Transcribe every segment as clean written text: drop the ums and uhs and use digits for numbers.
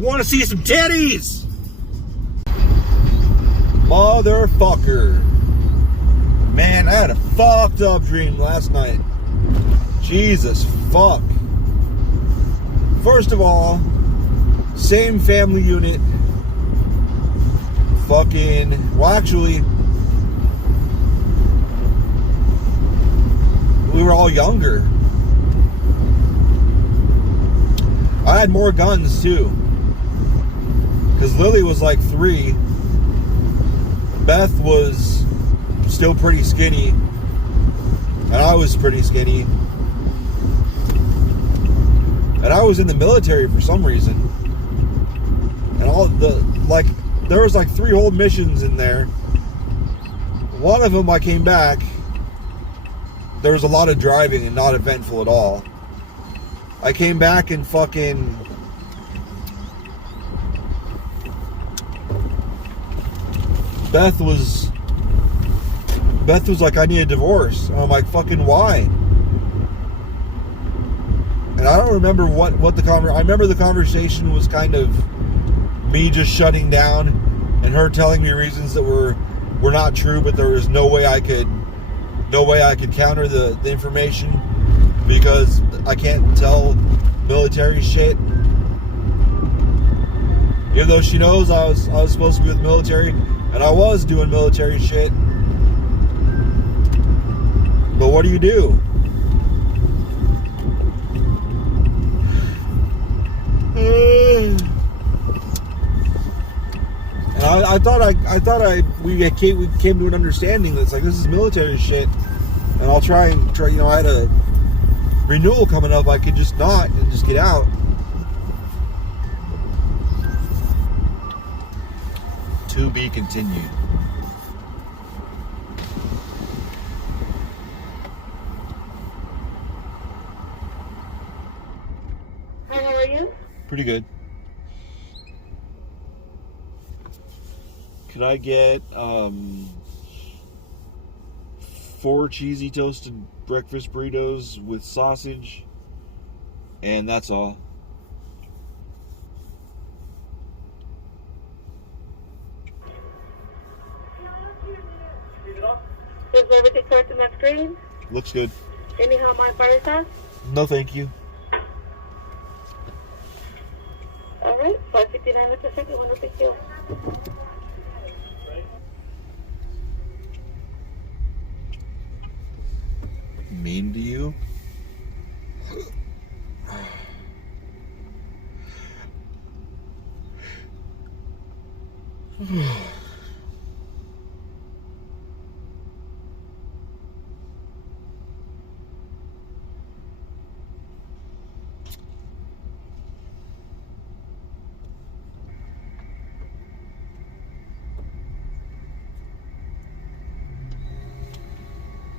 Want to see some titties? Motherfucker. Man, I had a fucked up dream last night. Jesus fuck. First of all, same family unit. Well, actually, we were all younger. I had more guns too. Because Lily was like 3. Beth was still pretty skinny. And I was pretty skinny. And I was in the military for some reason. And there was like 3 whole missions in there. One of them I came back. There was a lot of driving and not eventful at all. I came back and fucking... Beth was like, I need a divorce. And I'm like, fucking why? And I don't remember what the conversation... I remember the conversation was kind of me just shutting down and her telling me reasons that were not true, but there was no way I could counter the information because I can't tell military shit. Even though she knows I was supposed to be with military, and I was doing military shit. But what do you do? And I thought we came to an understanding that's like, this is military shit, and I'll try. You know, I had a renewal coming up. I could just not and just get out. To be continued. Hi, how are you? Pretty good. Could I get 4 cheesy toasted breakfast burritos with sausage? And that's all. Is everything correct on that screen? Looks good. Any hot my fire sauce? No, thank you. Alright, 559 is the second one. Thank you. Mean to you?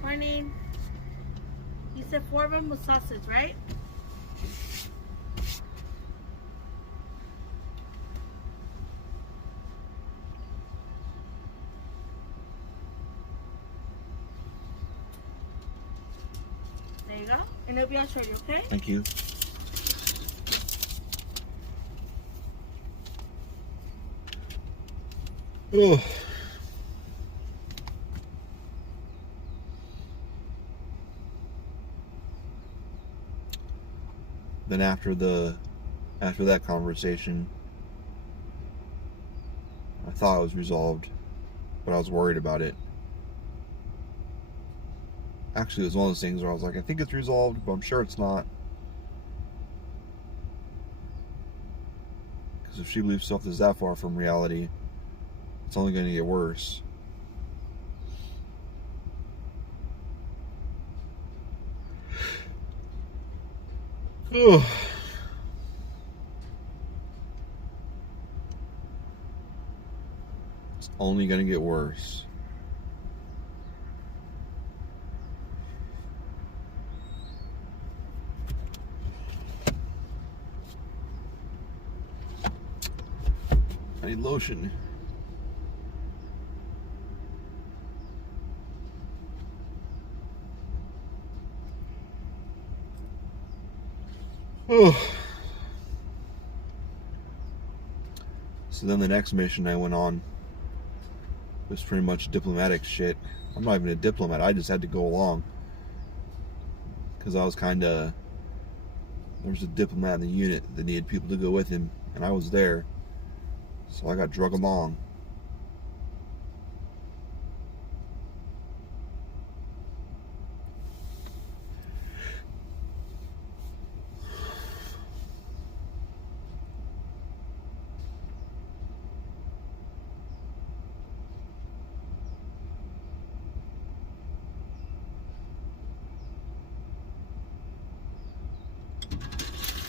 Morning. You said 4 of them with sausage, right? There you go. And it'll be all shorty, okay? Thank you. Oh. Then after that conversation, I thought it was resolved, but I was worried about it. Actually, it was one of those things where I was like, I think it's resolved, but I'm sure it's not. Because if she believes stuff is that far from reality, it's only going to get worse. Ugh. It's only going to get worse. I need lotion. Oh. So then the next mission I went on was pretty much diplomatic shit. I'm not even a diplomat. I just had to go along. Because I was kind of... There was a diplomat in the unit that needed people to go with him. And I was there. So I got drug along.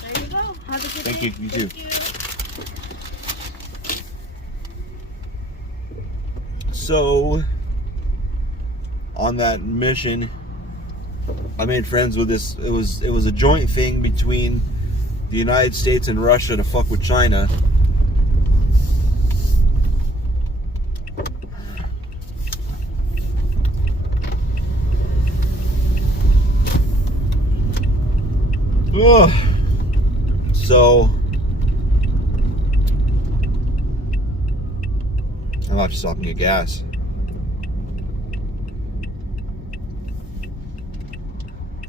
There you go. Have a good Thank day. you. You too. Thank you. So, on that mission, I made friends with this. It was a joint thing between the United States and Russia to fuck with China. Ugh. So, I'm about to stop and get gas.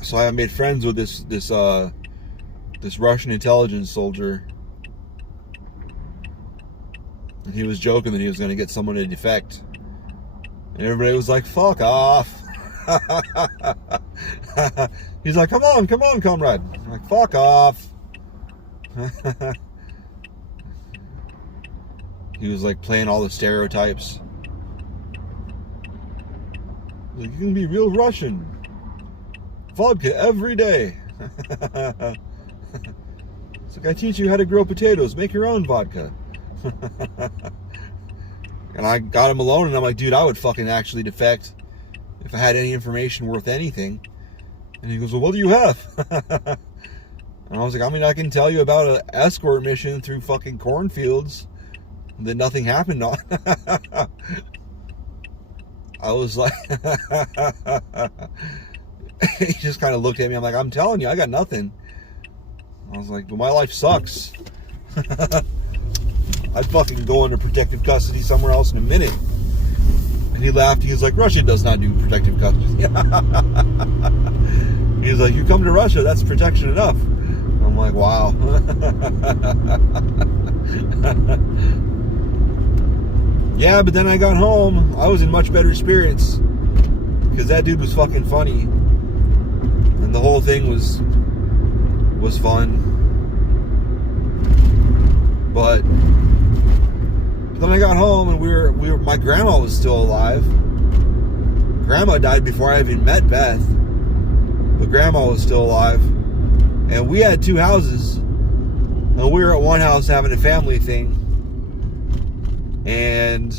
So I made friends with this Russian intelligence soldier, and he was joking that he was going to get someone to defect, and everybody was like, "Fuck off." He's like, come on, comrade. I'm like, fuck off. He was like playing all the stereotypes. Like, you can be real Russian. Vodka every day. It's like, I teach you how to grow potatoes. Make your own vodka. And I got him alone, and I'm like, dude, I would fucking actually defect if I had any information worth anything. And he goes, well, what do you have? And I was like, I mean, I can tell you about an escort mission through fucking cornfields that nothing happened on. I was like, he just kind of looked at me. I'm like, I'm telling you, I got nothing. I was like, well, my life sucks. I'd fucking go into protective custody somewhere else in a minute. And he laughed. He was like, Russia does not do protective custody. He was like, you come to Russia, that's protection enough. I'm like, wow. Yeah, but then I got home. I was in much better spirits. Because that dude was fucking funny. And the whole thing was fun. But then I got home and we were my grandma was still alive. Grandma died before I even met Beth. But grandma was still alive. And we had two houses. And we were at one house having a family thing. And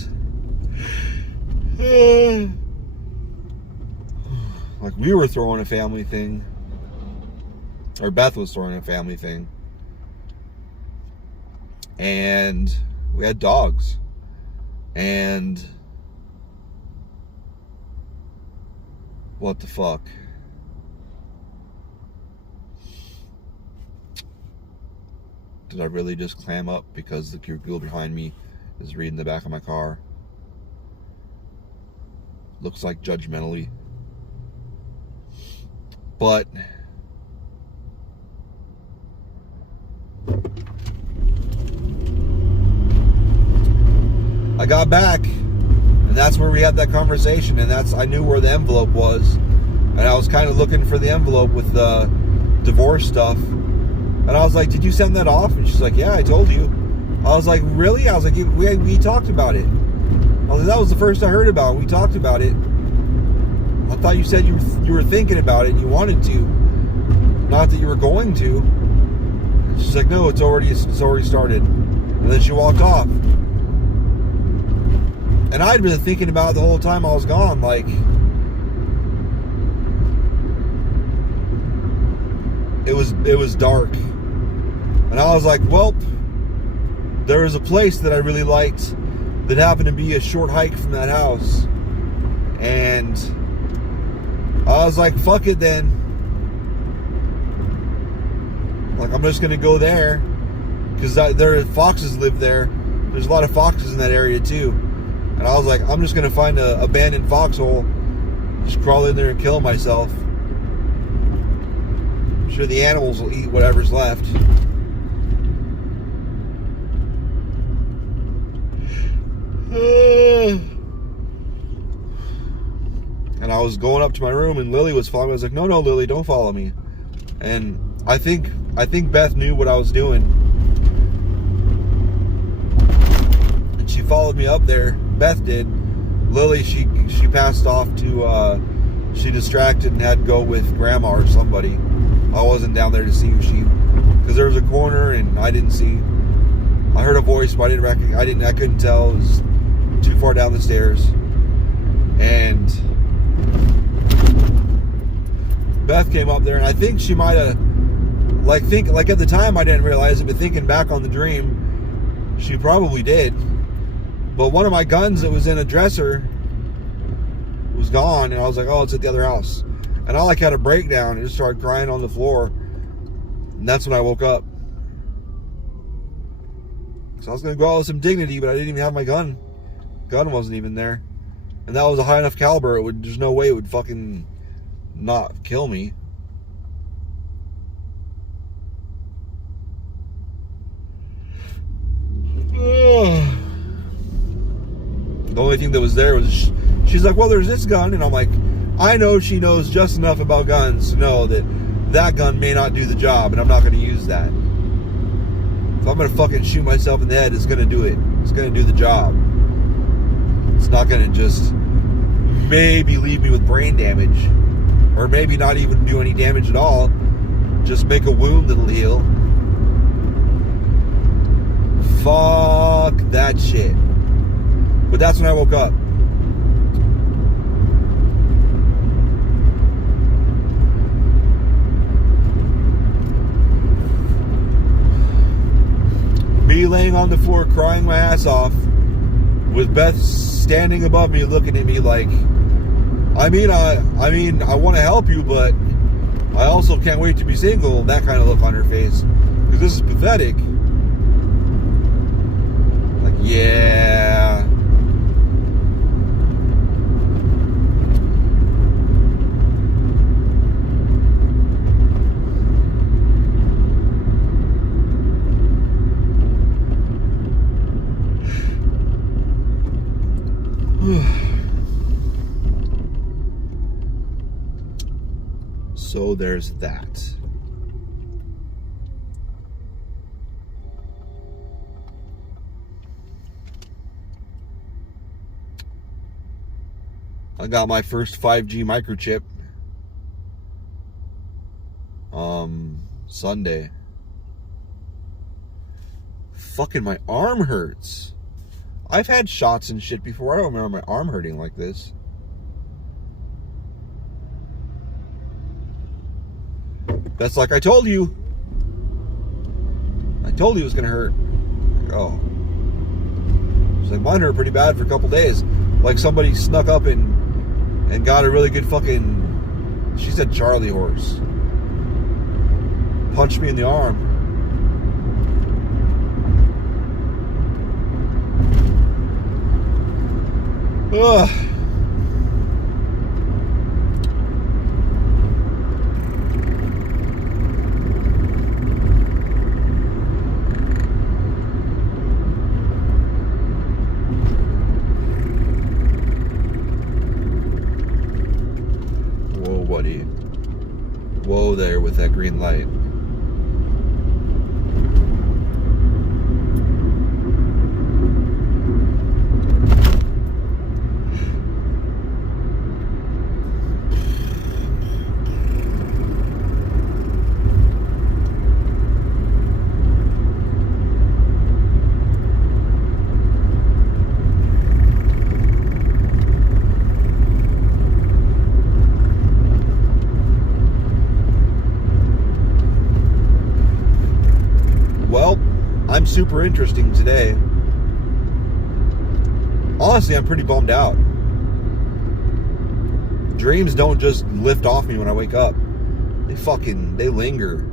like we were throwing a family thing. Or Beth was throwing a family thing. And we had dogs. And what the fuck? Did I really just clam up because the girl behind me is reading the back of my car? Looks like judgmentally. But I got back, and that's where we had that conversation, and I knew where the envelope was, and I was kind of looking for the envelope with the divorce stuff, and I was like, did you send that off? And she's like, yeah, I told you. I was like, really? I was like, we talked about it. I was like, that was the first I heard about it. We talked about it. I thought you said you were thinking about it and you wanted to, not that you were going to. And she's like, no, it's already started. And then she walked off. And I'd been thinking about it the whole time I was gone, like, it was dark. And I was like, well, there was a place that I really liked that happened to be a short hike from that house. And I was like, fuck it then. Like, I'm just going to go there. Because foxes live there. there's a lot of foxes in that area too. And I was like, I'm just gonna find a abandoned foxhole, just crawl in there and kill myself. I'm sure the animals will eat whatever's left. And I was going up to my room, and Lily was following me. I was like, no, Lily, don't follow me. And I think Beth knew what I was doing. And she followed me up there. Beth did. Lily, she passed off to, she distracted and had to go with Grandma or somebody. I wasn't down there to see who because there was a corner and I didn't see. I heard a voice, but I couldn't tell. It was too far down the stairs. And Beth came up there, and I think she might have, like at the time I didn't realize it, but thinking back on the dream, she probably did. But one of my guns that was in a dresser was gone, and I was like, oh, it's at the other house. And I like had a breakdown and just started crying on the floor. And that's when I woke up. So I was going to go out with some dignity, but I didn't even have my gun. Gun wasn't even there. And that was a high enough caliber, there's no way it would fucking not kill me. The only thing that was there was, she's like, well, there's this gun. And I'm like, I know she knows just enough about guns to know that gun may not do the job, and I'm not going to use that. If I'm going to fucking shoot myself in the head, it's going to do it. It's going to do the job. It's not going to just maybe leave me with brain damage, or maybe not even do any damage at all, just make a wound that'll heal. Fuck that shit. But that's when I woke up. Me laying on the floor crying my ass off, with Beth standing above me looking at me like, I want to help you, but I also can't wait to be single. That kind of look on her face, because this is pathetic. Like, yeah. So there's that. I got my first 5G microchip Sunday. Fucking my arm hurts. I've had shots and shit before. I don't remember my arm hurting like this. That's like, I told you. I told you it was going to hurt. Oh. It's like, mine hurt pretty bad for a couple days. Like somebody snuck up and got a really good fucking, she said Charlie horse. Punched me in the arm. Ugh. Whoa, buddy. Whoa there with that green light. I'm super interesting today. Honestly, I'm pretty bummed out. Dreams don't just lift off me when I wake up. They linger.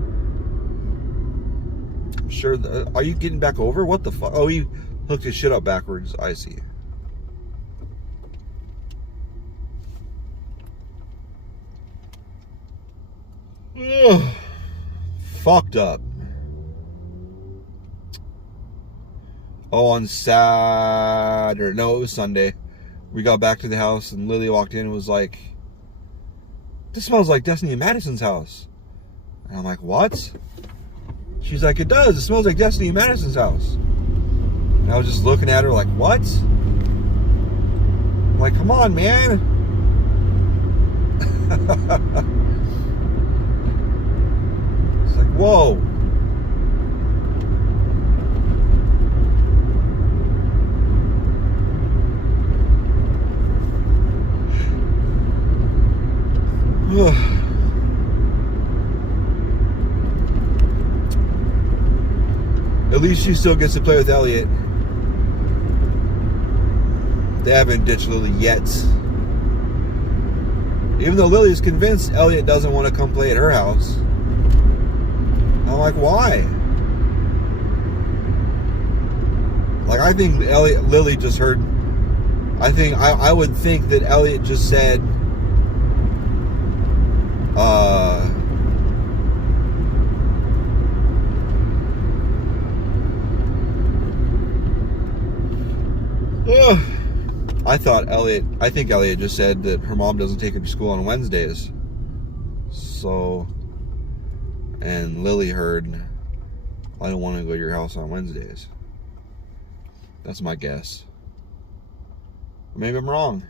I'm sure. Are you getting back over? What the fuck? Oh, Hooked his shit up backwards. I see. Ugh. Fucked up. Oh, on Saturday. No, it was Sunday. We got back to the house and Lily walked in and was like, "This smells like Destiny and Madison's house." And I'm like, "What?" She's like, "It does. It smells like Destiny and Madison's house." And I was just looking at her like, "What?" I'm like, "Come on, man." It's like, whoa. At least she still gets to play with Elliot. They haven't ditched Lily yet. Even though Lily is convinced Elliot doesn't want to come play at her house. I'm like, why? Like, I think Lily just heard. I would think that Elliot just said, I think Elliot just said that her mom doesn't take her to school on Wednesdays. So, and Lily heard, "I don't want to go to your house on Wednesdays." That's my guess. Maybe I'm wrong.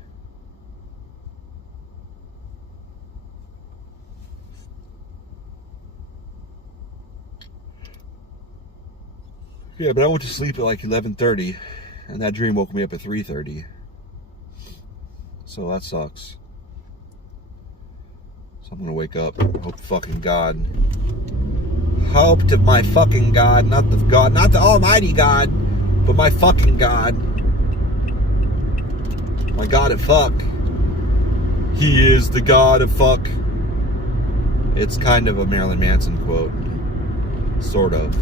Yeah, but I went to sleep at like 11:30, and that dream woke me up at 3:30. So that sucks. So I'm gonna wake up. Hope to fucking God. Hope to my fucking God, not the Almighty God, but my fucking God. My God of fuck. He is the God of fuck. It's kind of a Marilyn Manson quote. Sort of.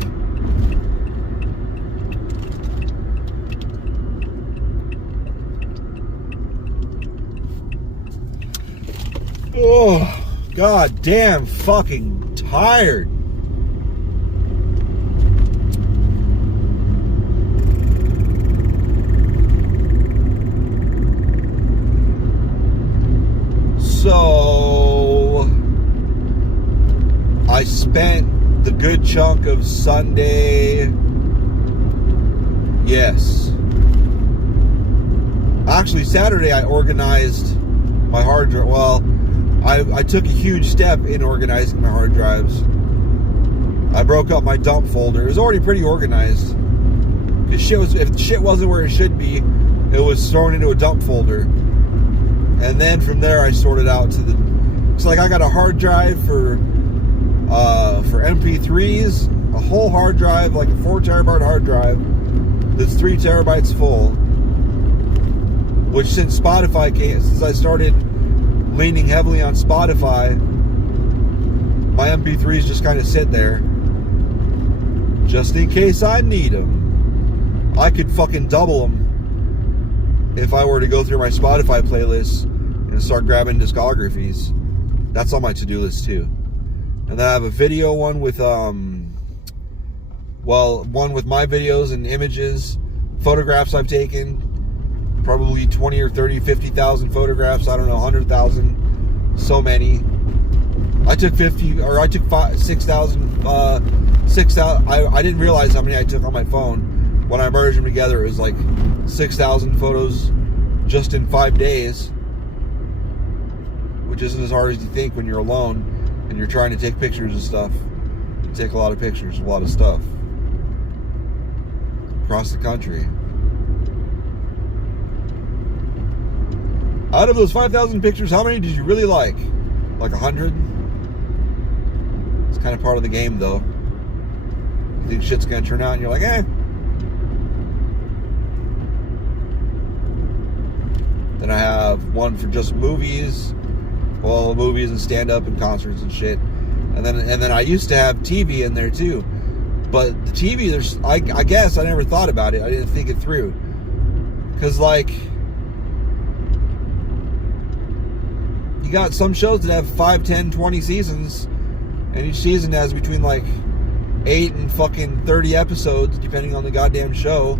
Oh, God damn fucking tired. So, I spent the good chunk of Sunday, yes. Actually, Saturday I organized my hard drive. Well, I took a huge step in organizing my hard drives. I broke up my dump folder. It was already pretty organized. Because if shit wasn't where it should be, it was thrown into a dump folder. And then from there I sorted out to the... It's like I got a hard drive for MP3s, a whole hard drive, like a 4 terabyte hard drive that's 3 terabytes full. Which since I started leaning heavily on Spotify, my MP3s just kind of sit there just in case I need them. I could fucking double them if I were to go through my Spotify playlists and start grabbing discographies. That's on my to-do list too. And then I have a video one with one with my videos and images, photographs I've taken. Probably 20 or 30, 50,000 photographs. I don't know, 100,000. So many. I took 6,000. I didn't realize how many I took on my phone. When I merged them together, it was like 6,000 photos just in 5 days. Which isn't as hard as you think when you're alone and you're trying to take pictures of stuff. You take a lot of pictures, a lot of stuff. Across the country. Out of those 5,000 pictures, how many did you really like? Like 100? It's kind of part of the game, though. You think shit's gonna turn out, and you're like, eh. Then I have one for just movies. Well, movies and stand-up and concerts and shit. And then I used to have TV in there, too. But the TV, I guess I never thought about it. I didn't think it through. Because, like, you got some shows that have 5, 10, 20 seasons, and each season has between, like, 8 and fucking 30 episodes, depending on the goddamn show.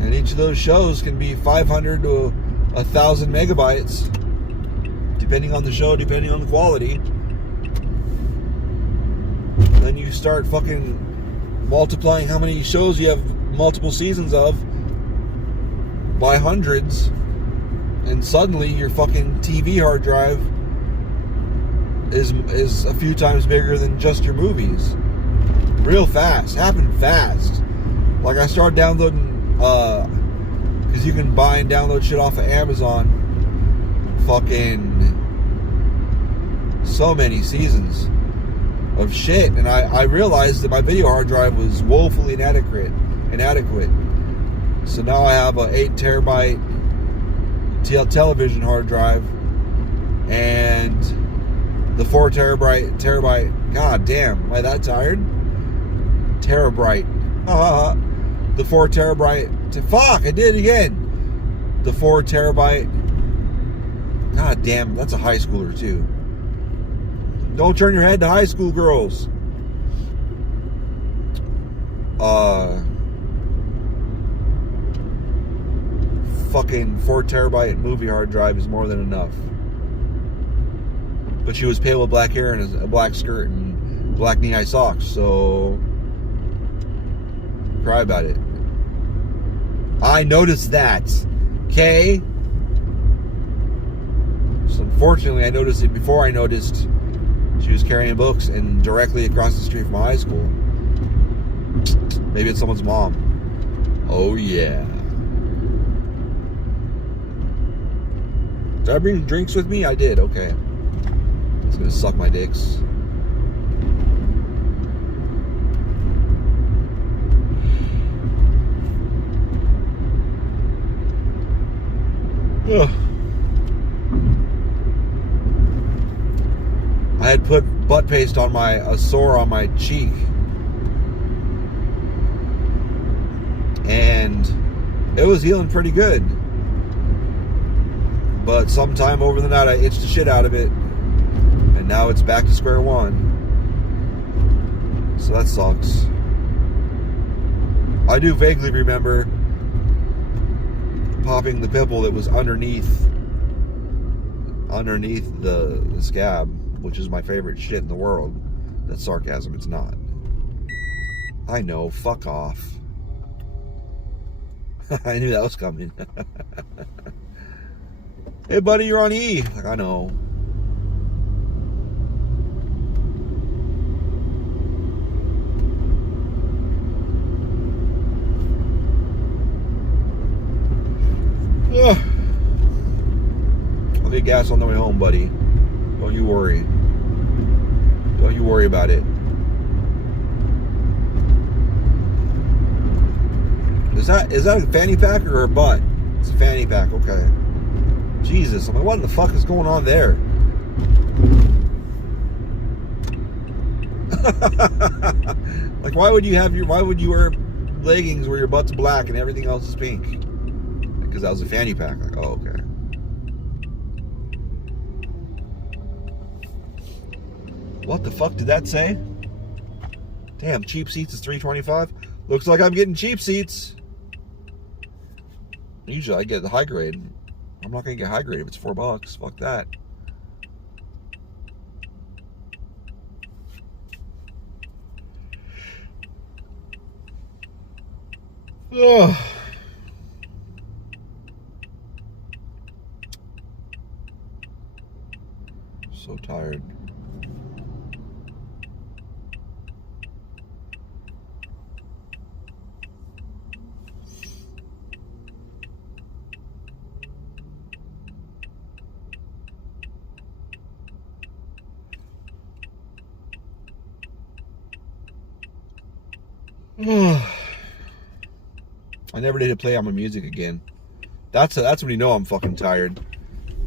And each of those shows can be 500 to 1,000 megabytes, depending on the show, depending on the quality. Then you start fucking multiplying how many shows you have multiple seasons of by hundreds, and suddenly your fucking TV hard drive is a few times bigger than just your movies. Real fast. Happened fast. Like, I started downloading, because you can buy and download shit off of Amazon. Fucking so many seasons of shit, and I realized that my video hard drive was woefully inadequate. So now I have a 8 terabyte television hard drive, and the 4 terabyte. God damn, am I that tired? Terabyte. The 4 terabyte. Fuck, I did it again. The 4 terabyte. God damn, that's a high schooler too. Don't turn your head to high school girls. Fucking 4 terabyte movie hard drive is more than enough. But she was pale with black hair and a black skirt and black knee-high socks, so cry about it. I noticed that. Okay? So unfortunately, I noticed it before I noticed she was carrying books and directly across the street from high school. Maybe it's someone's mom. Oh, yeah. Did I bring drinks with me? I did, okay. It's gonna suck my dicks. Ugh. I had put butt paste on a sore on my cheek, and it was healing pretty good. But sometime over the night, I itched the shit out of it, and now it's back to square one. So that sucks. I do vaguely remember popping the pimple that was underneath the scab, which is my favorite shit in the world. That's sarcasm, it's not. I know, fuck off. I knew that was coming. Hey buddy, you're on E. Like, I know. Ugh. I'll get gas on the way home, buddy. Don't you worry. Don't you worry about it. Is that a fanny pack or a butt? It's a fanny pack, okay. Jesus, I'm like, what in the fuck is going on there? Like, why would you wear leggings where your butt's black and everything else is pink? Because that was a fanny pack. Like, oh, okay. What the fuck did that say? Damn, cheap seats is $3.25. Looks like I'm getting cheap seats. Usually I get the high grade. I'm not gonna get high grade if it's $4. Fuck that. Ugh. So tired. I never did play on my music again. That's when you know I'm fucking tired.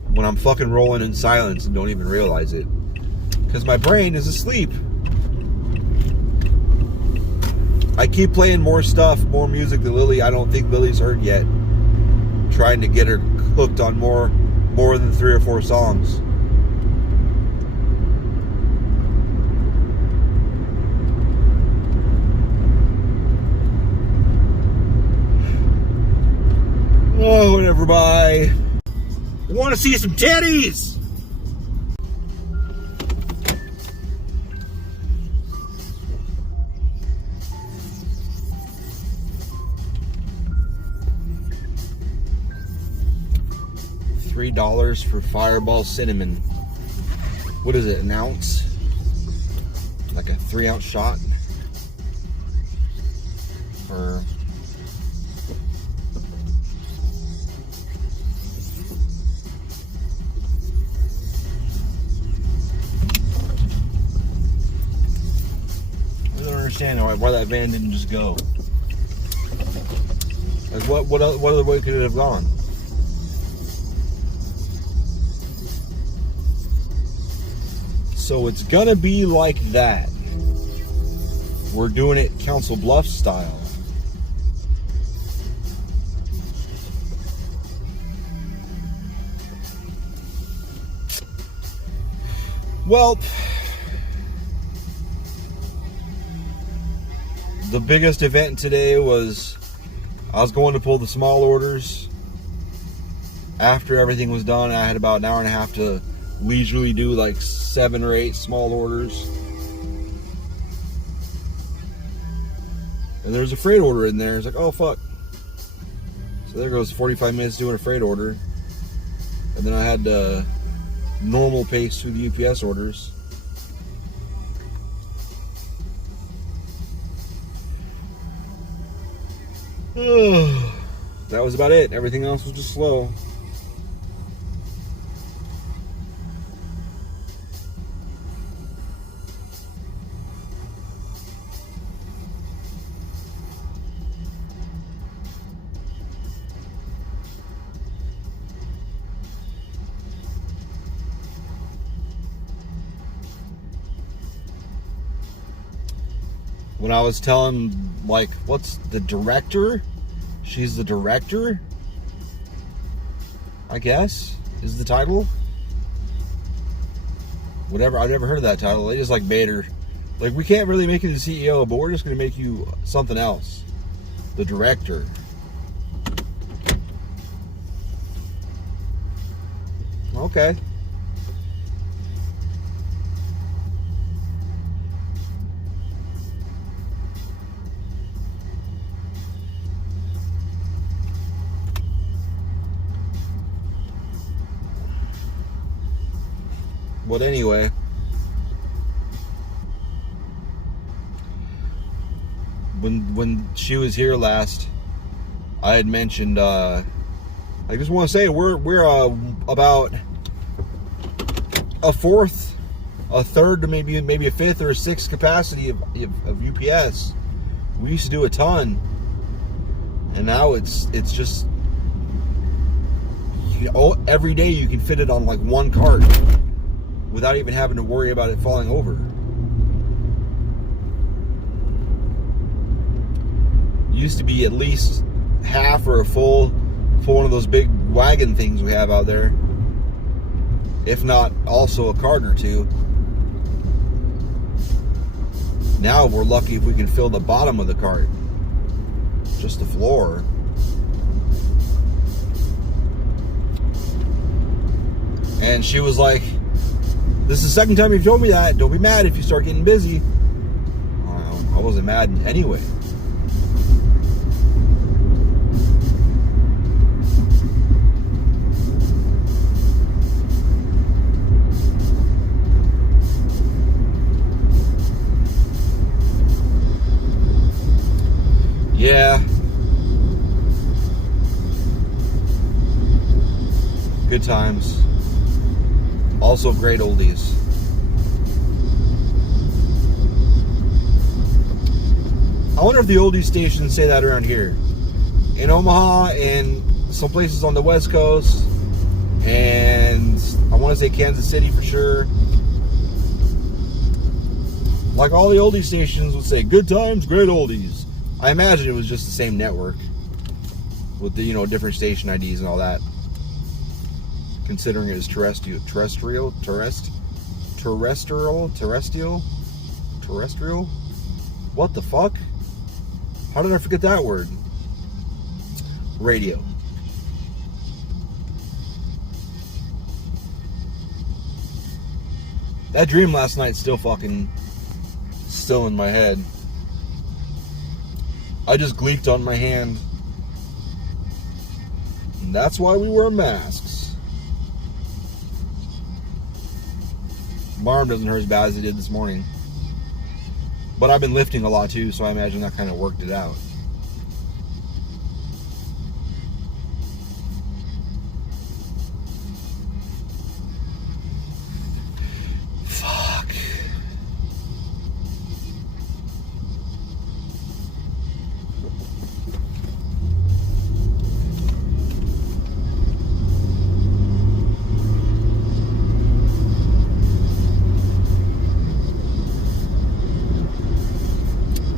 When I'm fucking rolling in silence and don't even realize it. Because my brain is asleep. I keep playing more stuff, more music that Lily, I don't think Lily's heard yet. Trying to get her hooked on more than 3 or 4 songs. Oh, whatever, bye. I want to see some titties! $3 for Fireball Cinnamon. What is it, an ounce? Like a 3-ounce shot? For I don't understand why that van didn't just go. Like what other way could it have gone? So it's gonna be like that. We're doing it Council Bluffs style. Well, the biggest event today was I was going to pull the small orders. After everything was done, I had about an hour and a half to leisurely do like 7 or 8 small orders. And there's a freight order in there. It's like, oh fuck. So there goes 45 minutes doing a freight order. And then I had to normal pace through the UPS orders. That was about it. Everything else was just slow. When I was telling, like, what's the director? She's the director, I guess, is the title. Whatever, I've never heard of that title. They just like made her. Like, we can't really make you the CEO, but we're just going to make you something else. The director. Okay. But anyway, when she was here last, I had mentioned, I just want to say we're about a fourth, a third, to maybe a fifth or a sixth capacity of UPS. We used to do a ton, and now it's just, you know, every day you can fit it on like one cart without even having to worry about it falling over. Used to be at least half or a full for one of those big wagon things we have out there, if not also a cart or two. Now we're lucky if we can fill the bottom of the cart, just the floor. And she was like, this is the second time you've told me that. Don't be mad if you start getting busy. I wasn't mad anyway. Yeah. Good times. Also great oldies. I wonder if the oldies stations say that around here. In Omaha and some places on the West Coast, and I want to say Kansas City for sure. Like all the oldie stations would say, good times, great oldies. I imagine it was just the same network with the, different station IDs and all that. Considering it is terrestrial. What the fuck? How did I forget that word? Radio. That dream last night still in my head. I just gleeped on my hand. And that's why we wear masks. My arm doesn't hurt as bad as it did this morning. But I've been lifting a lot too, so I imagine that kind of worked it out. Fuck.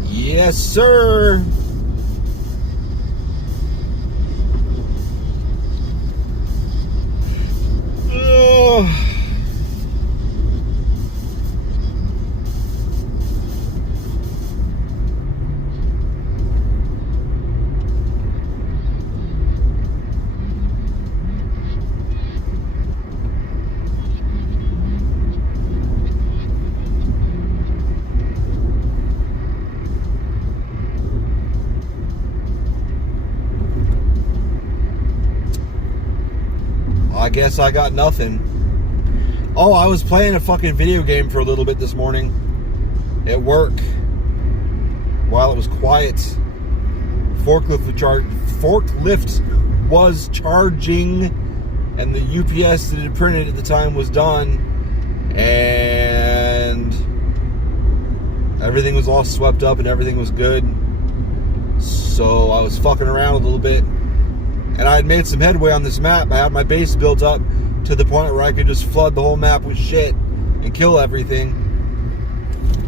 Yes, sir. I guess I got nothing. Oh, I was playing a fucking video game for a little bit this morning at work while it was quiet. Forklift was charging, and the UPS that had printed at the time was done, and everything was all swept up and everything was good. So I was fucking around a little bit. And I had made some headway on this map. I had my base built up to the point where I could just flood the whole map with shit and kill everything.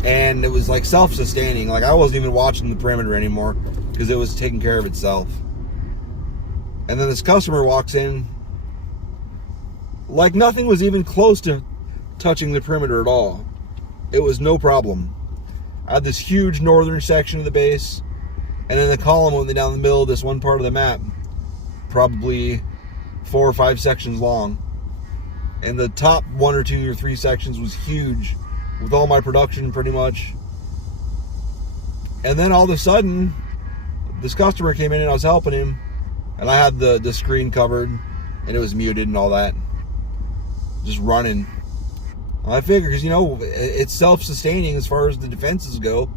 And it was like self-sustaining. Like I wasn't even watching the perimeter anymore because it was taking care of itself. And then this customer walks in like nothing was even close to touching the perimeter at all. It was no problem. I had this huge northern section of the base, and then the column went down the middle of this one part of the map. Probably 4 or 5 sections long, and the top 1 or 2 or 3 sections was huge with all my production pretty much. And then all of a sudden this customer came in and I was helping him, and I had the screen covered and it was muted and all that, just running. I figured, because it's self-sustaining as far as the defenses go.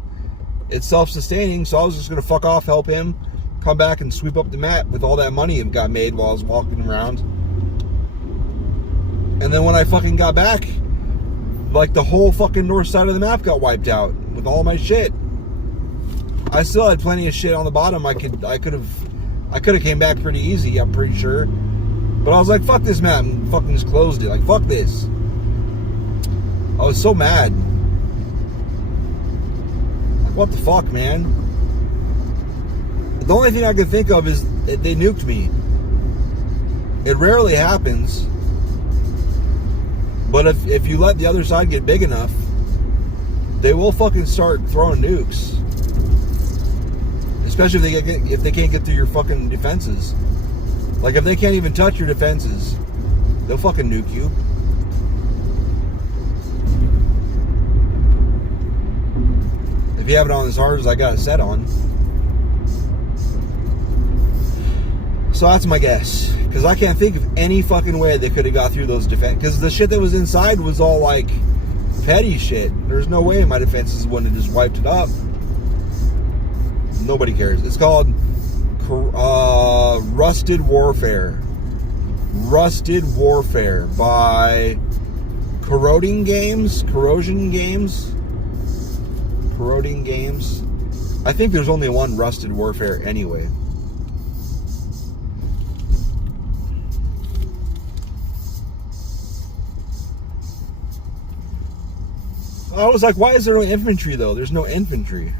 It's self-sustaining, so I was just gonna fuck off, help him, come back and sweep up the map with all that money it got made while I was walking around. And then when I fucking got back, like the whole fucking north side of the map got wiped out with all my shit. I still had plenty of shit on the bottom. I could have came back pretty easy, I'm pretty sure. But I was like, fuck this map, and fucking just closed it. Like, fuck this. I was so mad. Like, what the fuck, man? The only thing I could think of is that they nuked me. It rarely happens. But if you let the other side get big enough, they will fucking start throwing nukes. Especially if they can't get through your fucking defenses. Like if they can't even touch your defenses, they'll fucking nuke you. If you have it on as hard as I got it set on. So that's my guess, because I can't think of any fucking way they could have got through those defenses. Because the shit that was inside was all like petty shit. There's no way my defenses wouldn't have just wiped it up. Nobody cares. It's called Rusted Warfare. Rusted Warfare by Corroding Games. I think there's only one Rusted Warfare anyway. I was like, why is there no infantry though? There's no infantry.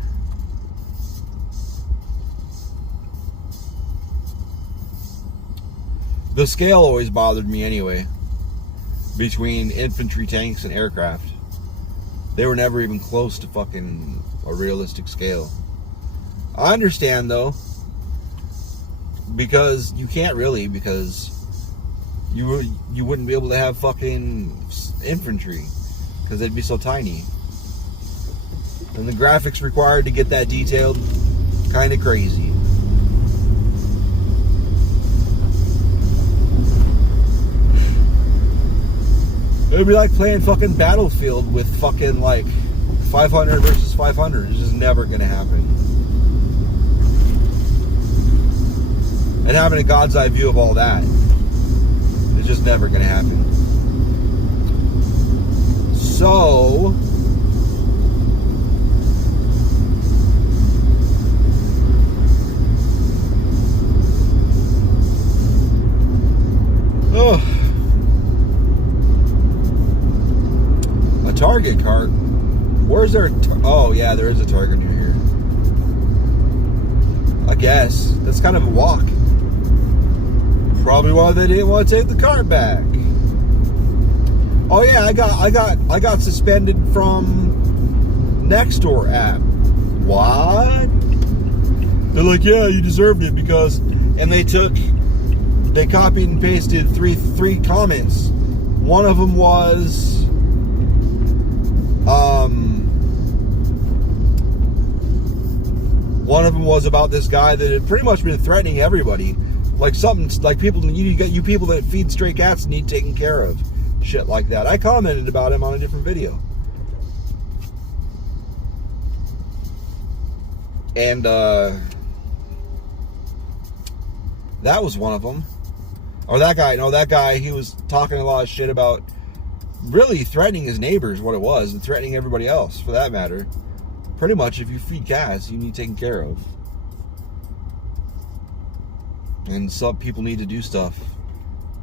The scale always bothered me anyway, between infantry, tanks, and aircraft. They were never even close to fucking a realistic scale. I understand though, because you can't really, because you wouldn't be able to have fucking infantry, because they'd be so tiny. And the graphics required to get that detailed, kind of crazy. It would be like playing fucking Battlefield with fucking like 500 versus 500. It's just never going to happen. And having a God's eye view of all that, it's just never going to happen. So, a Target cart. Where's there? Oh yeah, there is a Target near here. I guess that's kind of a walk. Probably why they didn't want to take the cart back. Oh yeah, I got suspended from Nextdoor app. What? They're like, yeah, you deserved it because, and they copied and pasted three comments. One of them was, about this guy that had pretty much been threatening everybody. Like something like people, you people that feed stray cats need taken care of. Shit like that. I commented about him on a different video. And that was one of them. Or that guy, he was talking a lot of shit about really threatening his neighbors, what it was, and threatening everybody else, for that matter. Pretty much, if you feed cats, you need taken care of. And some people need to do stuff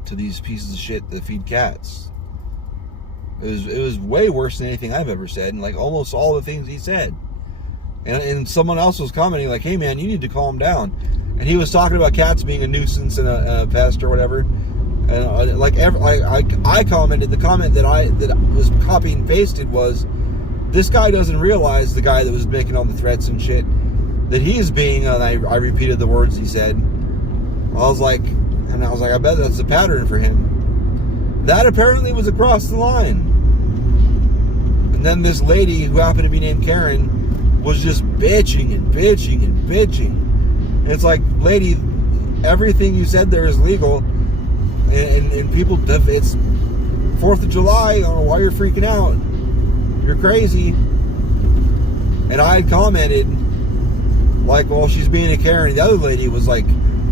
to these pieces of shit that feed cats. It was way worse than anything I've ever said, and like almost all the things he said. And someone else was commenting like, hey man, you need to calm down. And he was talking about cats being a nuisance and a pest or whatever. And I commented, the comment that was copied and pasted was, this guy doesn't realize, the guy that was making all the threats and shit, that he is being, and I repeated the words he said. I was like, I bet that's a pattern for him. That apparently was across the line. And then this lady, who happened to be named Karen, was just bitching and bitching and bitching. And it's like, lady, everything you said there is legal. And people, it's 4th of July, I don't know why you're freaking out. You're crazy. And I had commented, like, well, she's being a Karen. The other lady was like,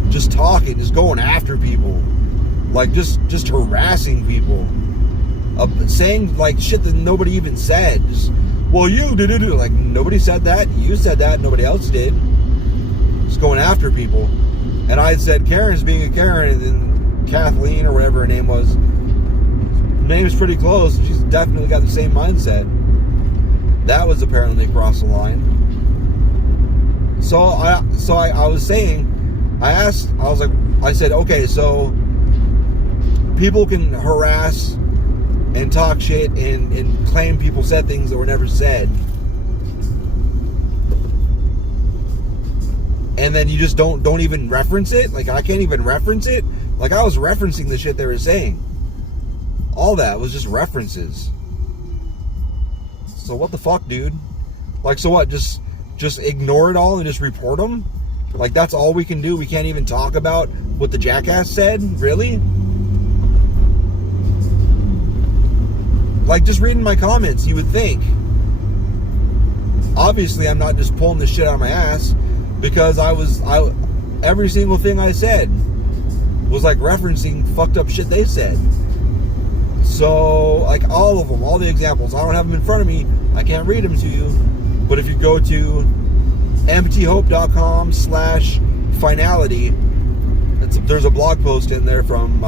just talking, just going after people. Like, just harassing people. Saying, like, shit that nobody even said. Just, well, you did it. Like, nobody said that. You said that. Nobody else did. Just going after people. And I said, Karen's being a Karen. And then Kathleen, or whatever her name was, name's pretty close. She's definitely got the same mindset. That was apparently across the line. So I was saying, I said, okay, so people can harass and talk shit and claim people said things that were never said. And then you just don't even reference it? Like, I can't even reference it? Like, I was referencing the shit they were saying. All that was just references. So what the fuck, dude? Like, so what? Just ignore it all and just report them? Like, that's all we can do? We can't even talk about what the jackass said? Really? Like, just reading my comments, you would think. Obviously, I'm not just pulling this shit out of my ass, because every single thing I said was like referencing fucked up shit they said. So, like, all of them, all the examples, I don't have them in front of me. I can't read them to you. But if you go to emptyhope.com/finality, there's a blog post in there from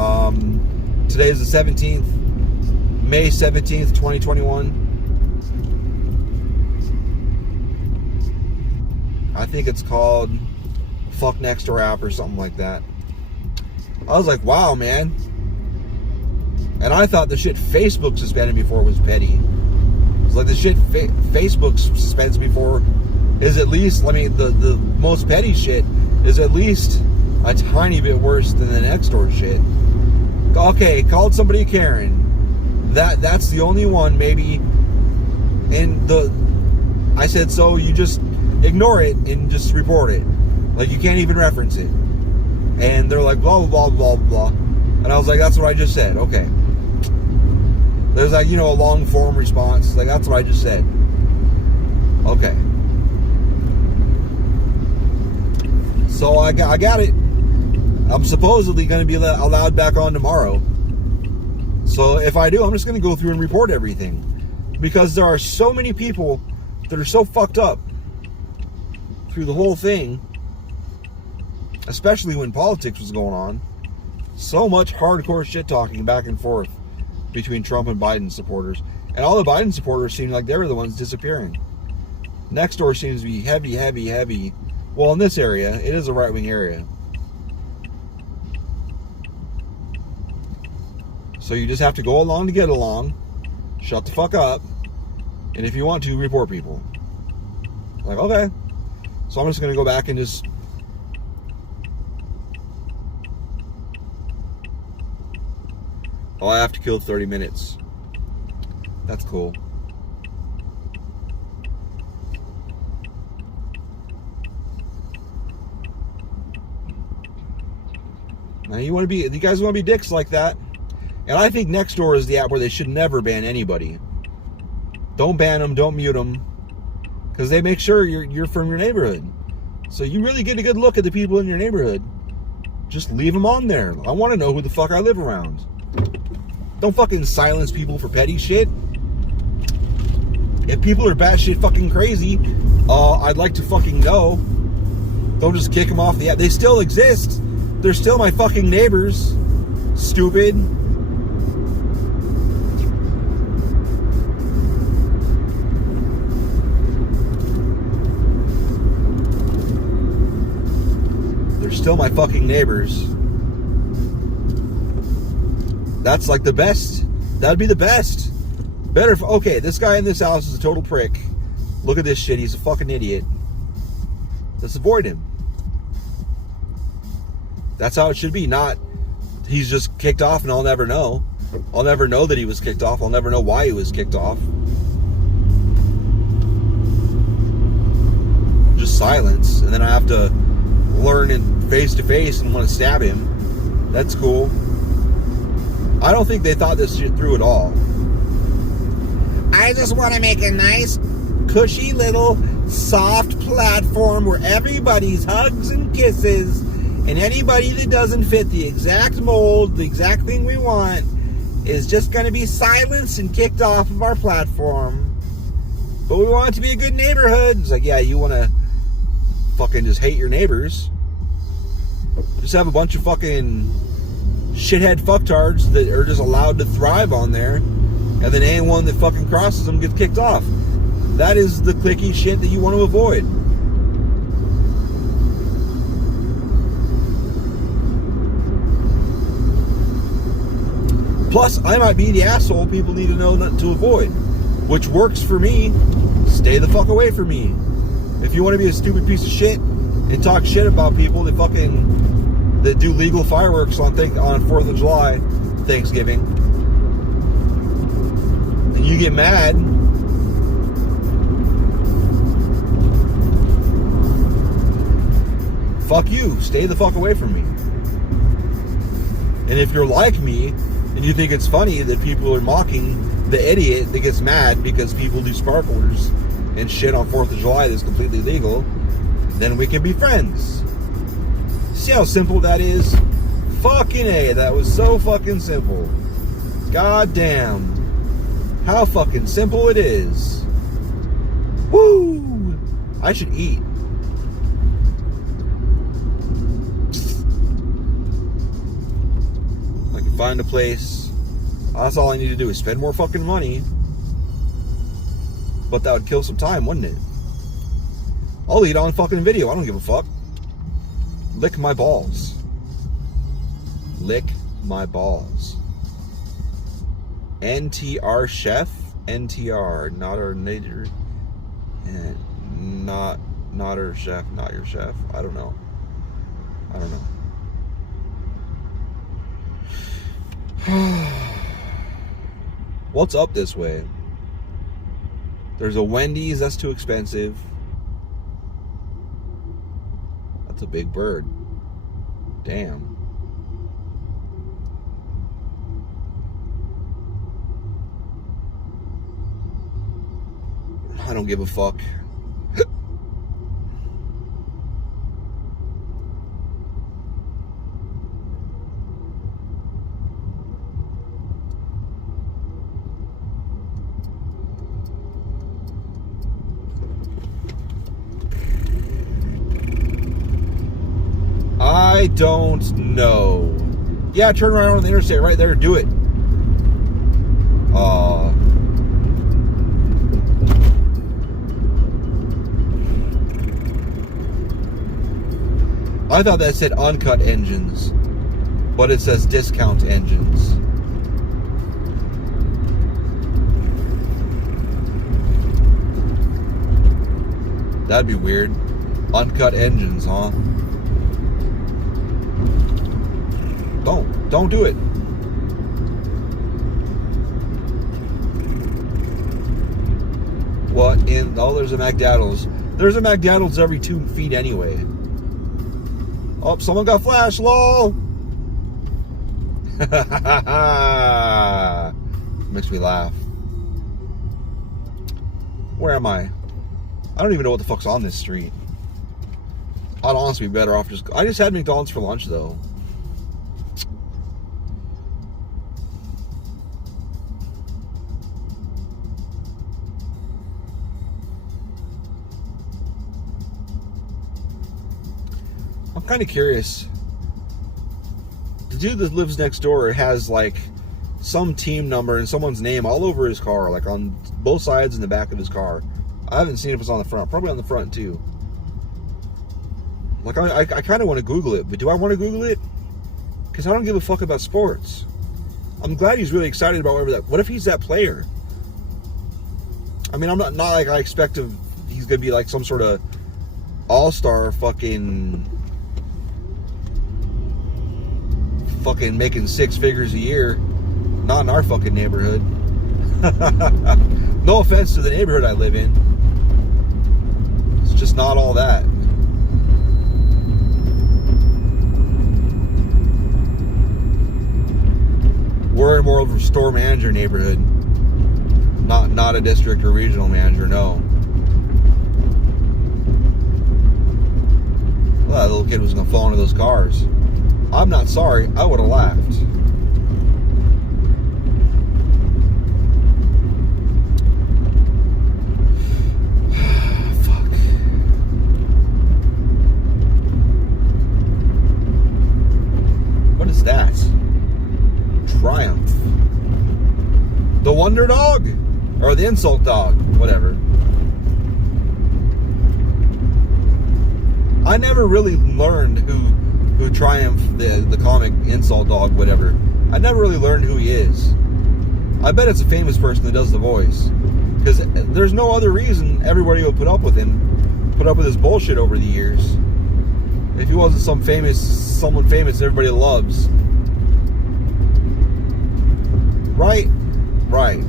today's the 17th, May 17th, 2021. I think it's called Fuck Nextdoor app or something like that. I was like, wow, man. And I thought the shit Facebook suspended me for was petty. It's like the shit Facebook suspends me for is at least, I mean, the most petty shit is at least a tiny bit worse than the Nextdoor shit. Okay, called somebody Karen. That's the only one, maybe. And I said, so you just ignore it and just report it. Like, you can't even reference it. And they're like, blah, blah, blah, blah, blah. And I was like, that's what I just said. Okay. There's like, a long form response. Like, that's what I just said. Okay. So I got it. I'm supposedly going to be allowed back on tomorrow. So if I do, I'm just going to go through and report everything. Because there are so many people that are so fucked up through the whole thing. Especially when politics was going on. So much hardcore shit talking back and forth between Trump and Biden supporters. And all the Biden supporters seem like they were the ones disappearing. Nextdoor seems to be heavy. Well, in this area, it is a right-wing area. So you just have to go along to get along. Shut the fuck up. And if you want to, report people. Like, okay. So I'm just going to go back and just... Oh, I have to kill 30 minutes. That's cool. Now you guys want to be dicks like that? And I think Nextdoor is the app where they should never ban anybody. Don't ban them, don't mute them. Because they make sure you're from your neighborhood. So you really get a good look at the people in your neighborhood. Just leave them on there. I want to know who the fuck I live around. Don't fucking silence people for petty shit. If people are batshit fucking crazy, I'd like to fucking know. Don't just kick them off the app. They still exist. They're still my fucking neighbors. Stupid. They're still my fucking neighbors. That's like the best. That'd be the best. Better if, okay, this guy in this house is a total prick. Look at this shit. He's a fucking idiot. Let's avoid him. That's how it should be. Not, he's just kicked off and I'll never know. I'll never know that he was kicked off. I'll never know why he was kicked off. Just silence. And then I have to learn in face to face and want to stab him. That's cool. I don't think they thought this shit through at all. I just want to make a nice, cushy little, soft platform where everybody's hugs and kisses, and anybody that doesn't fit the exact mold, the exact thing we want, is just going to be silenced and kicked off of our platform. But we want it to be a good neighborhood. It's like, yeah, you want to fucking just hate your neighbors. Just have a bunch of fucking shithead fucktards that are just allowed to thrive on there, and then anyone that fucking crosses them gets kicked off. That is the cliquey shit that you want to avoid. Plus, I might be the asshole people need to know not to avoid, which works for me. Stay the fuck away from me. If you want to be a stupid piece of shit and talk shit about people that do legal fireworks on 4th of July, Thanksgiving, and you get mad, fuck you. Stay the fuck away from me. And if you're like me and you think it's funny that people are mocking the idiot that gets mad because people do sparklers and shit on 4th of July that's completely legal, then we can be friends. See how simple that is? Fucking A, that was so fucking simple. God damn. How fucking simple it is. Woo! I should eat. I can find a place. That's all I need to do is spend more fucking money. But that would kill some time, wouldn't it? I'll eat on fucking video. I don't give a fuck. Lick my balls. Lick my balls. NTR chef? NTR, not our nature. Not our chef, not your chef. I don't know. What's up this way? There's a Wendy's, that's too expensive. That's a big bird. Damn. I don't give a fuck. I don't know. Yeah, turn around on the interstate right there. Do it. I thought that said uncut engines, but it says discount engines. That'd be weird. Uncut engines, huh? Don't do it. What in? Oh, there's a McDonald's. There's a McDonald's every 2 feet anyway. Oh, someone got flashed, lol. Makes me laugh. Where am I? I don't even know what the fuck's on this street. I'd honestly be better off just... I just had McDonald's for lunch, though. I'm kind of curious. The dude that lives next door has like some team number and someone's name all over his car, like on both sides and the back of his car. I haven't seen if it's on the front. Probably on the front too. Like I kind of want to Google it, but do I want to Google it? Because I don't give a fuck about sports. I'm glad he's really excited about whatever that. What if he's that player? I mean, I'm not like I expect he's gonna be like some sort of all-star fucking making 6 figures a year. Not in our fucking neighborhood. No offense to the neighborhood I live in. It's just not all that. We're more of a store manager neighborhood. Not a district or regional manager, no. Well, that little kid was gonna fall into those cars. I'm not sorry, I would have laughed. Fuck. What is that? Triumph. The Wonder Dog? Or the Insult Dog? Whatever. I never really learned who Triumph, the comic Insult Dog, whatever. I never really learned who he is. I bet it's a famous person that does the voice. Because there's no other reason everybody would put up with his bullshit over the years. If he wasn't someone famous everybody loves. Right? Right.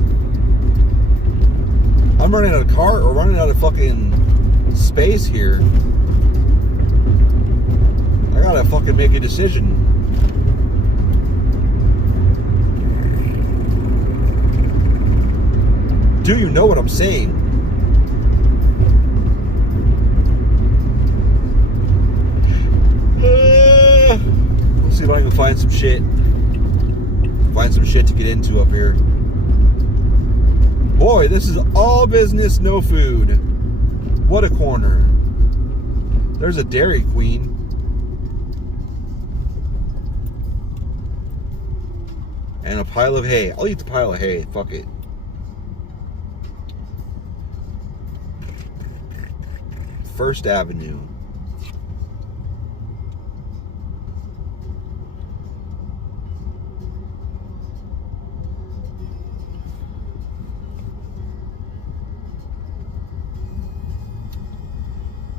I'm running out of car or running out of fucking space here. I gotta fucking make a decision. Do you know what I'm saying? Let's see if I can find some shit. Find some shit to get into up here. Boy, this is all business, no food. What a corner. There's a Dairy Queen. And a pile of hay. I'll eat the pile of hay. Fuck it. First Avenue.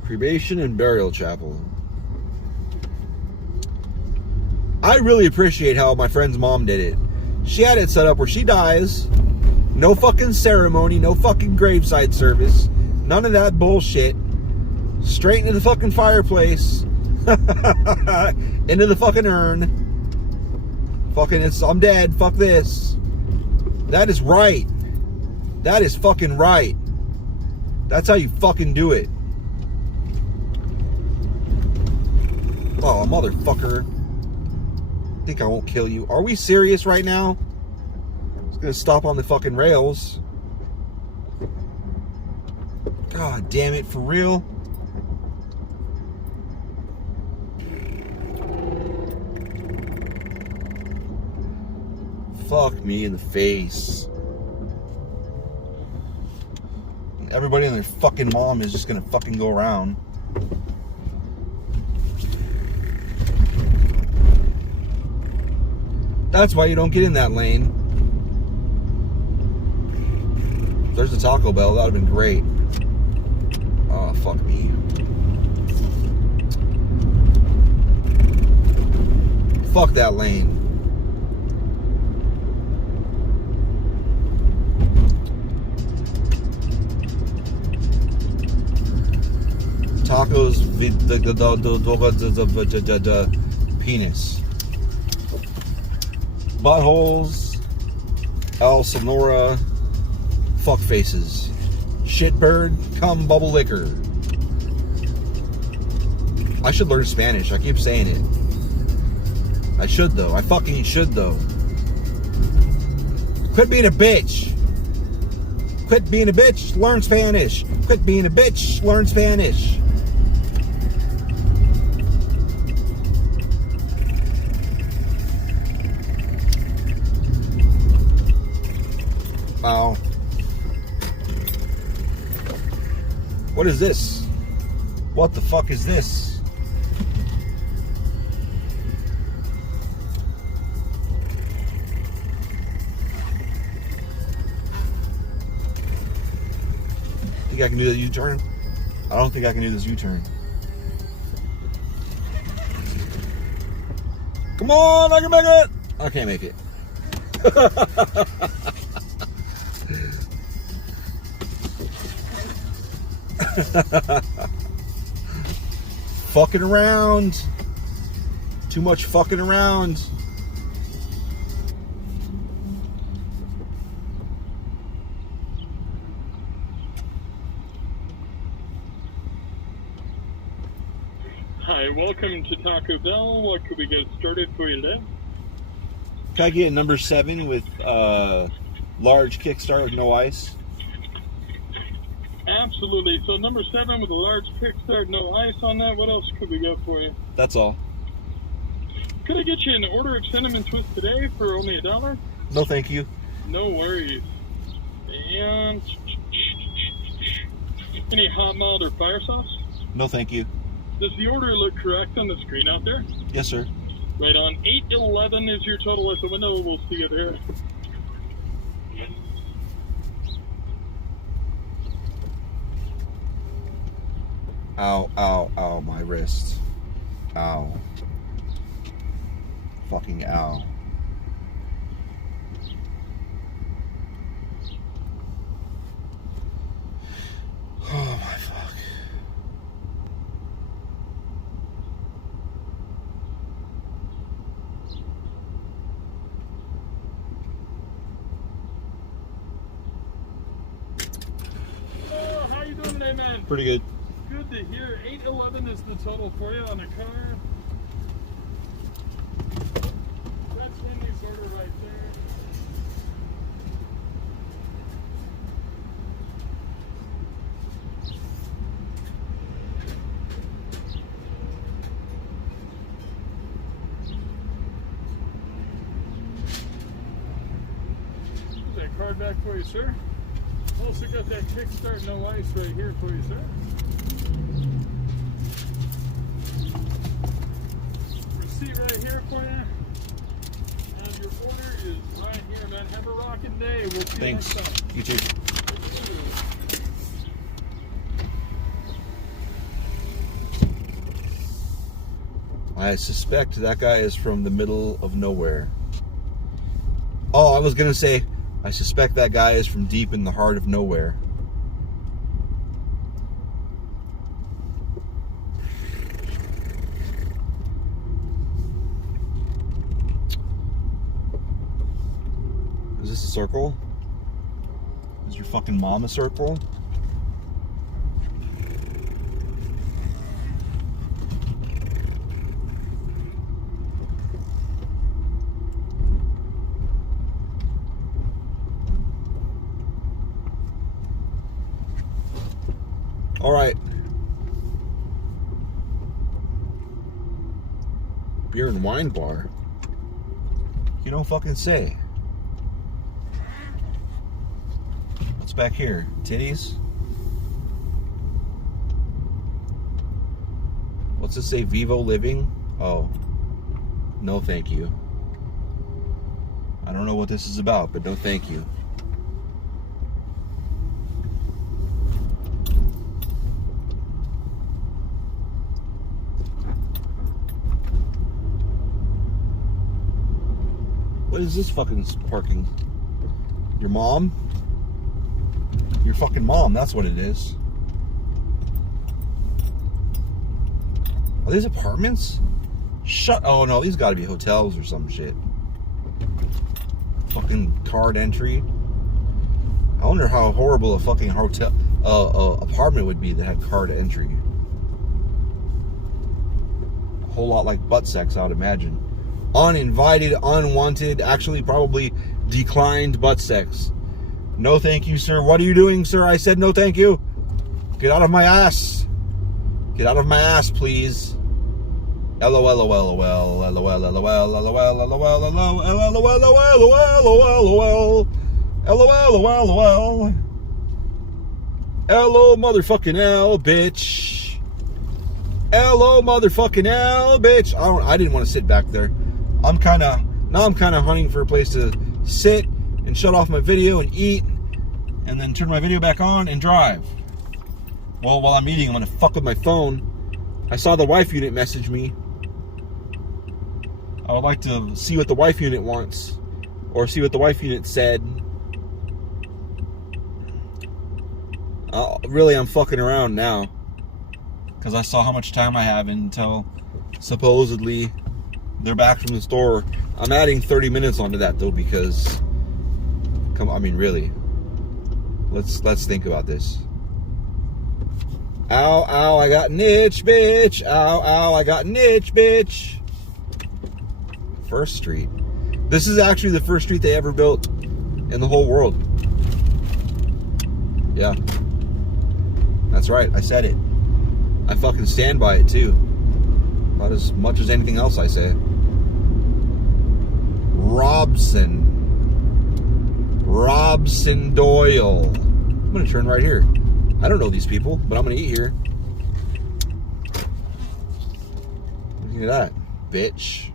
Cremation and Burial Chapel. I really appreciate how my friend's mom did it. She had it set up where she dies. No fucking ceremony, no fucking graveside service. None of that bullshit. Straight into the fucking fireplace. Into the fucking urn. Fucking, I'm dead. Fuck this. That is right. That is fucking right. That's how you fucking do it. Oh, motherfucker. Think I won't kill you. Are we serious right now? It's gonna stop on the fucking rails. God damn it, for real? Fuck me in the face. Everybody and their fucking mom is just gonna fucking go around. That's why you don't get in that lane. If there's a Taco Bell, that would have been great. Oh, fuck me. Fuck that lane. Tacos, the penis. Buttholes, El Sonora, fuck faces, shitbird, cum bubble liquor. I should learn Spanish. I keep saying it. I should though. I fucking should though. Quit being a bitch. Quit being a bitch. Learn Spanish. Quit being a bitch. Learn Spanish. Wow. What is this? What the fuck is this? Think I can do the U-turn? I don't think I can do this U-turn. Come on, I can make it! I can't make it. Fucking around. Too much fucking around. Hi, welcome to Taco Bell. What could we get started for you today? Can I get number 7 with large kickstart with no ice? Absolutely. So number 7 with a large kickstart, no ice on that. What else could we get for you? That's all. Could I get you an order of cinnamon twist today for only $1? No, thank you. No worries. And any hot, mild, or fire sauce? No, thank you. Does the order look correct on the screen out there? Yes, sir. Right on. 811 is your total at the window. We'll see you there. Ow, ow, ow, my wrist. Ow. Fucking ow. Oh my fuck. Oh, how you doing today, man? Pretty good. Good to hear. 811 is the total for you on the car. That's Henry's order right there. Put that card back for you, sir. Also got that kickstart no ice right here for you, sir. a rocking day. We'll see Thanks. you next time. You too. I suspect that guy is from the middle of nowhere. Oh, I was gonna say, I suspect that guy is from deep in the heart of nowhere. Is this a circle? Is your fucking mom a circle? All right. Beer and wine bar. You don't fucking say. What's back here? Titties? What's it say? Vivo Living? Oh. No, thank you. I don't know what this is about, but no, thank you. What is this fucking parking? Your mom? Your fucking mom, that's what it is. Are these apartments? Oh no, these gotta be hotels or some shit. Fucking card entry. I wonder how horrible a fucking hotel, apartment would be that had card entry. A whole lot like butt sex, I would imagine. Uninvited, unwanted, actually probably declined butt sex. No thank you, sir. What are you doing, sir? I said no thank you. Get out of my ass. Get out of my ass, please. LOL, LOL, LOL, LOL, LOL, LOL, LOL, LOL, LOL, Hello, motherfucking L, bitch. Hello, motherfucking L, bitch. I didn't want to sit back there. I'm kind of hunting for a place to sit and shut off my video and eat and then turn my video back on and drive. Well, while I'm eating, I'm going to fuck with my phone. I saw the wife unit message me. I would like to see what the wife unit wants or see what the wife unit said. Really, I'm fucking around now because I saw how much time I have until supposedly they're back from the store. I'm adding 30 minutes onto that though because, I mean, really, let's think about this. Ow, ow, I got an itch, bitch. Ow, ow, I got an itch, bitch. First Street. This is actually the first street they ever built in the whole world. Yeah. That's right, I said it. I fucking stand by it too. Not as much as anything else I say. Robson Doyle. I'm gonna turn right here. I don't know these people, but I'm gonna eat here. Look at that, bitch.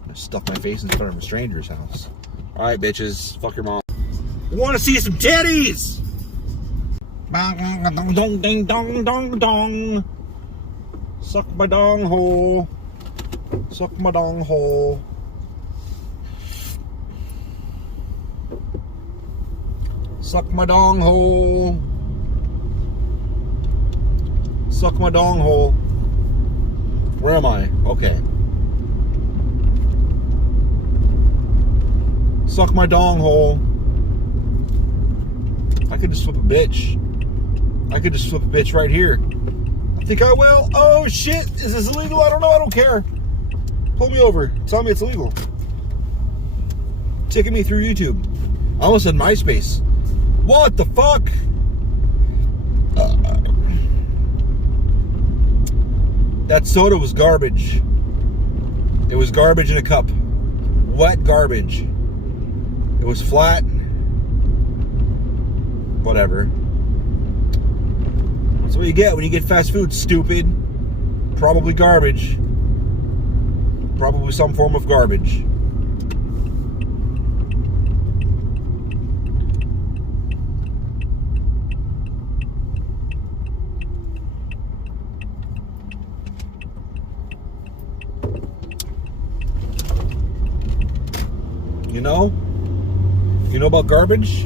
I'm gonna stuff my face in front of a stranger's house. Alright, bitches, fuck your mom. Wanna see some titties? Dong ding dong dong dong. Suck my dong hole. Suck my dong hole. Suck my dong hole. Suck my dong hole. Where am I? Okay. Suck my dong hole. I could just flip a bitch. I could just flip a bitch right here. I think I will. Oh shit! Is this illegal? I don't know. I don't care. Pull me over. Tell me it's illegal. Ticket me through YouTube. I almost said MySpace. What the fuck? That soda was garbage. It was garbage in a cup. Wet garbage. It was flat. Whatever. That's what you get when you get fast food, stupid. Probably garbage. Probably some form of garbage. You know? You know about garbage?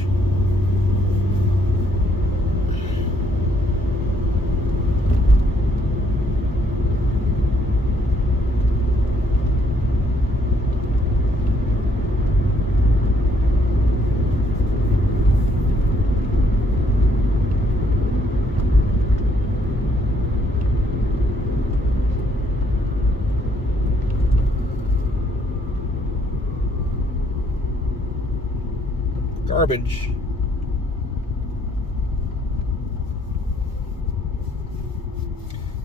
Garbage.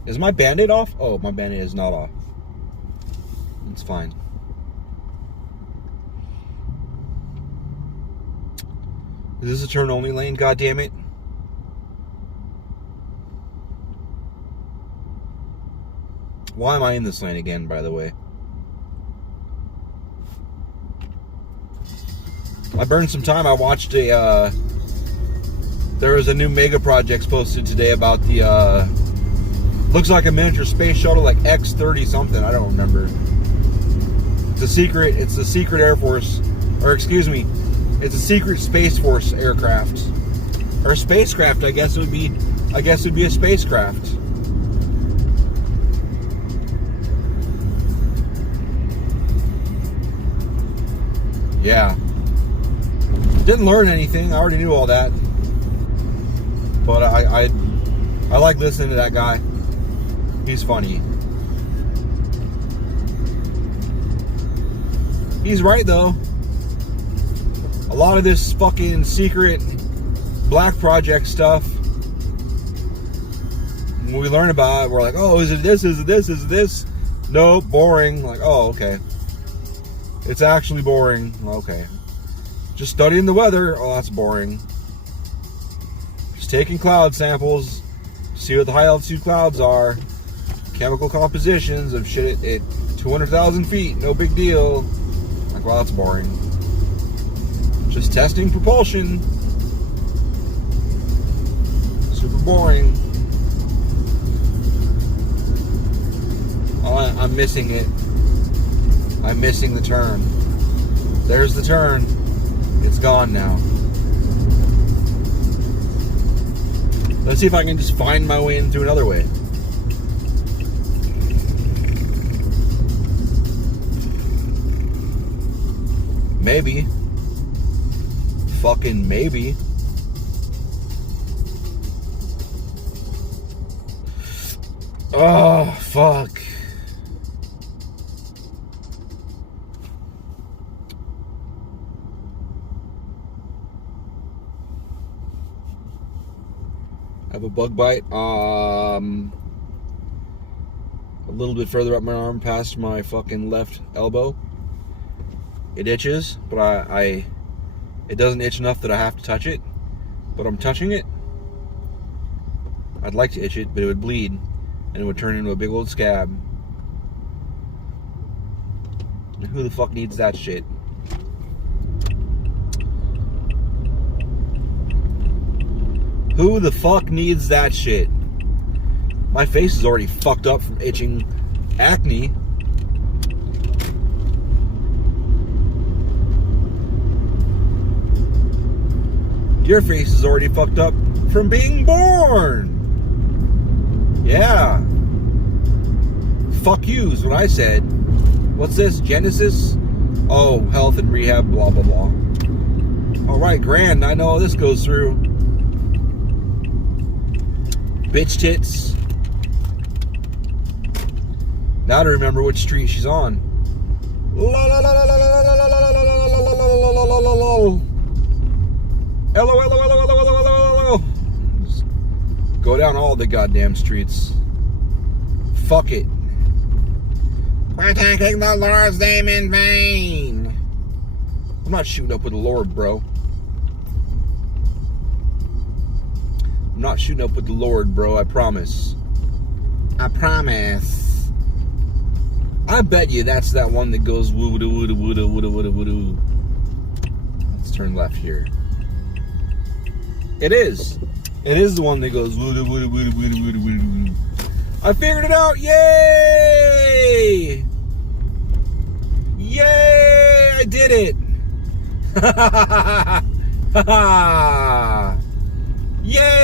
Is my Band-Aid off? Oh, my Band-Aid is not off. It's fine. Is this a turn-only lane? God damn it. Why am I in this lane again, by the way? I burned some time. I watched there was a new mega projects posted today about the, looks like a miniature space shuttle, like X-30 something. I don't remember. It's a secret Air Force, or excuse me, it's a secret Space Force aircraft. Or spacecraft, I guess it would be a spacecraft. Yeah. Didn't learn anything. I already knew all that. But I like listening to that guy. He's funny. He's right though. A lot of this fucking secret black project stuff, when we learn about it, we're like, oh, is it this? Is it this? Is it this? Nope, boring. Like, oh, okay. It's actually boring. Okay. Just studying the weather. Oh, that's boring. Just taking cloud samples, see what the high altitude clouds are, chemical compositions of shit at 200,000 feet. No big deal. Like, well, that's boring. Just testing propulsion. Super boring. Oh, I'm missing it. I'm missing the turn. There's the turn. It's gone now. Let's see if I can just find my way in through another way. Maybe. Fucking maybe. Oh, fuck. I have a bug bite. A little bit further up my arm past my fucking left elbow. It itches, but it doesn't itch enough that I have to touch it. But I'm touching it. I'd like to itch it, but it would bleed. And it would turn into a big old scab. And who the fuck needs that shit? Who the fuck needs that shit? My face is already fucked up from itching acne. Your face is already fucked up from being born. Yeah. Fuck you is what I said. What's this? Genesis? Oh, health and rehab, blah, blah, blah. Alright, grand. I know how this goes through. Bitch tits. Now to remember which street she's on. Hello. Just go down all the goddamn streets. Fuck it. We're taking the Lord's name in vain. I'm not shooting up with the Lord, bro. I'm not shooting up with the Lord, bro. I promise. I promise. I bet you that's that one that goes woo doo woo doo woo doo woo doo woo doo woo doo. Let's turn left here. It is. It is the one that goes woo doo woo doo woo doo woo doo woo doo woo doo. I figured it out. Yay! Yay! I did it. Yay,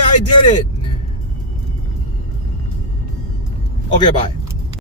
I did it. Okay, bye.